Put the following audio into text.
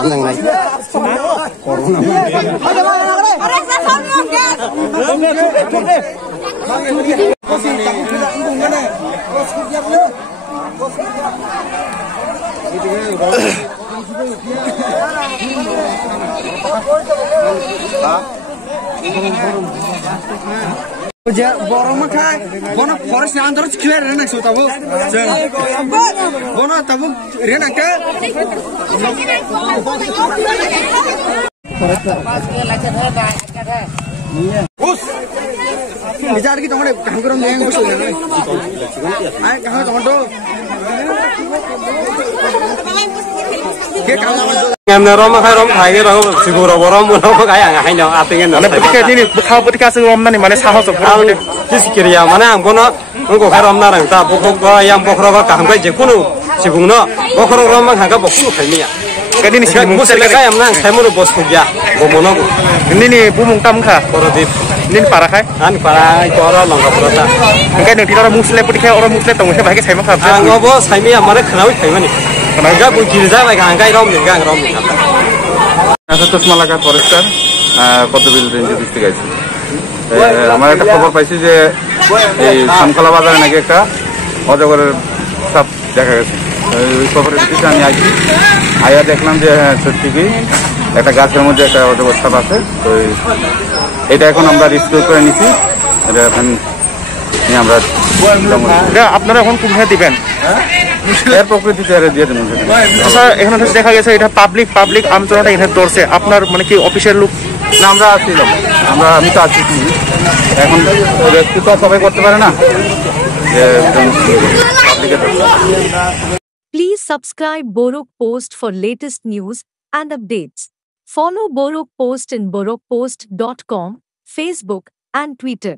Yang này corona borong makai, bono forest yang terus clear renak so tahu, bono tahu renak ke? Bus, bicara kita mana kangkrom yang bus ni, ay kangkrom tomato, em nó rom khai rom khai cái đó sigur rom nó cái yang hay nó atingin nó Ketika ini kau ketika sebelum ni mana sahau sebelum ni. Kisikiriya mana ang kono ngko khai rom narang ta bokok yang bokro ka kaham kai jekunu sibungno bokro rom mang hanga bokunu khaimiya Kadi ni sih musel ka yam nang khaimuru bos kuya bomono ini ni bumung tam kah. korodip Ini para kai. an para koro longga prota Mungkin nanti orang Muslim pun dia orang Muslim tahu saya bahagia saya makan. ang obo khaimiya mare khanawi khaimani kanaga bu kirja bai hanga rom ning gang rom ning Ashutosh Malakar Forster Padmabil রেঞ্জে district আছে আমার একটা খবর পাইছি যে এই সামখলা বাজারে নাকি একটা অজগরের সাপ দেখা গেছে ওই খবরের ভিত্তিতে আমি আইছি আইয়া দেখলাম যে হ্যাঁ সত্যি একটা গাছের মধ্যে একটা অজগর সাপ আছে তো এটা এখন আমরা রিস্টোর করে নিছি এটা এখন আমরা আপনারা এখন কোথায় দিবেন? এর প্রকৃতিতে দিয়ে দেবেন আচ্ছা এখানে দেখা গেছে এটা পাবলিক আমজনতা এখানে ধরছে আপনার মানে কি অফিসের লোক না আমরা আসছিলাম আমি তো আছি এখন ব্যক্তি তো সবাই করতে পারে না যে Please subscribe Borok Post for latest news and updates. Follow Borok Post in borokpost.com, Facebook and Twitter.